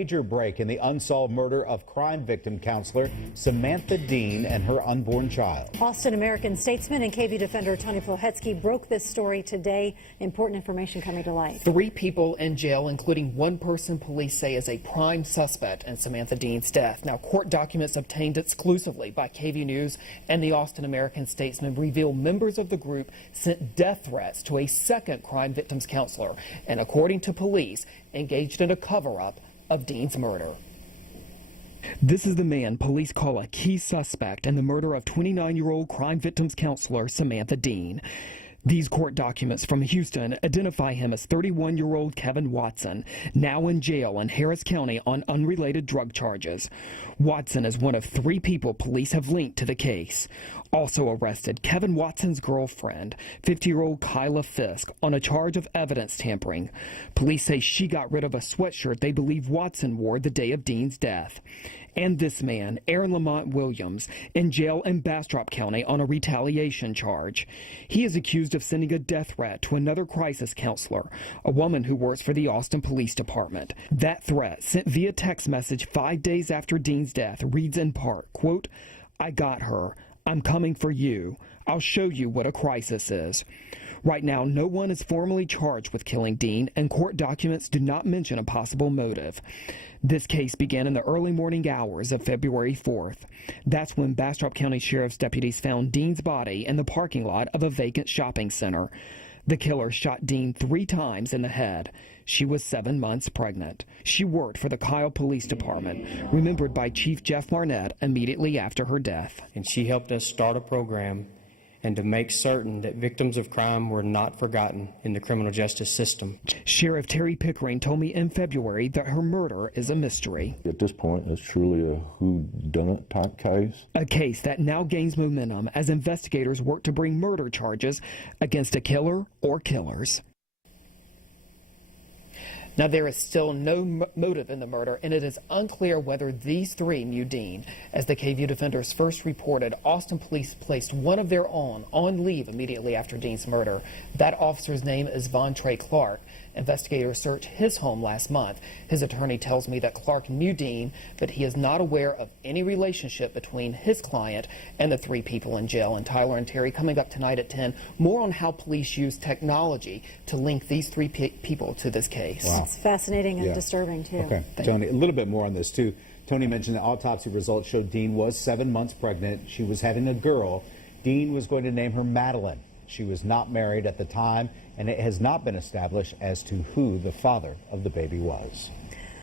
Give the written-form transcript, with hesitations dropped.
Major break in the unsolved murder of crime victim counselor Samantha Dean and her unborn child. Austin American statesman and KV defender Tony Pohetsky broke this story today. Important information coming to light. 3 people in jail, including one person police say is a prime suspect in Samantha Dean's death. Now, court documents obtained exclusively by KV News and the Austin American statesman reveal members of the group sent death threats to a second crime victims counselor and, according to police, engaged in a cover-up of Dean's murder. This is the man police call a key suspect in the murder of 29-year-old crime victims counselor Samantha Dean. These court documents from Houston identify him as 31-year-old Kevin Watson, now in jail in Harris County on unrelated drug charges. Watson is one of 3 people police have linked to the case. Also arrested, Kevin Watson's girlfriend, 50-year-old Kyla Fisk, on a charge of evidence tampering. Police say she got rid of a sweatshirt they believe Watson wore the day of Dean's death. And this man, Aaron Lamont Williams, in jail in Bastrop County on a retaliation charge. He is accused of sending a death threat to another crisis counselor, a woman who works for the Austin Police Department. That threat, sent via text message 5 days after Dean's death, reads in part, quote, "I got her. I'm coming for you. I'll show you what a crisis is." Right now, no one is formally charged with killing Dean, and court documents do not mention a possible motive. This case began in the early morning hours of February 4th. That's when Bastrop County Sheriff's deputies found Dean's body in the parking lot of a vacant shopping center. The killer shot Dean 3 times in the head. She was 7 months pregnant. She worked for the Kyle Police Department, remembered by Chief Jeff Marnett immediately after her death. And she helped us start a program and to make certain that victims of crime were not forgotten in the criminal justice system. Sheriff Terry Pickering told me in February that her murder is a mystery. At this point, it's truly a whodunit type case. A case that now gains momentum as investigators work to bring murder charges against a killer or killers. Now, there is still no motive in the murder, and it is unclear whether these 3 knew Dean. As the KVUE defenders first reported, Austin police placed one of their own on leave immediately after Dean's murder. That officer's name is Vontre Clark. Investigators searched his home last month. His attorney tells me that Clark knew Dean, but he is not aware of any relationship between his client and the 3 people in jail. And Tyler and Terry, coming up tonight at 10, more on how police use technology to link these 3 people to this case. Wow. It's fascinating and disturbing, too. Okay, Tony, a little bit more on this, too. Tony mentioned the autopsy results showed Dean was 7 months pregnant. She was having a girl. Dean was going to name her Madeline. She was not married at the time, and it has not been established as to who the father of the baby was.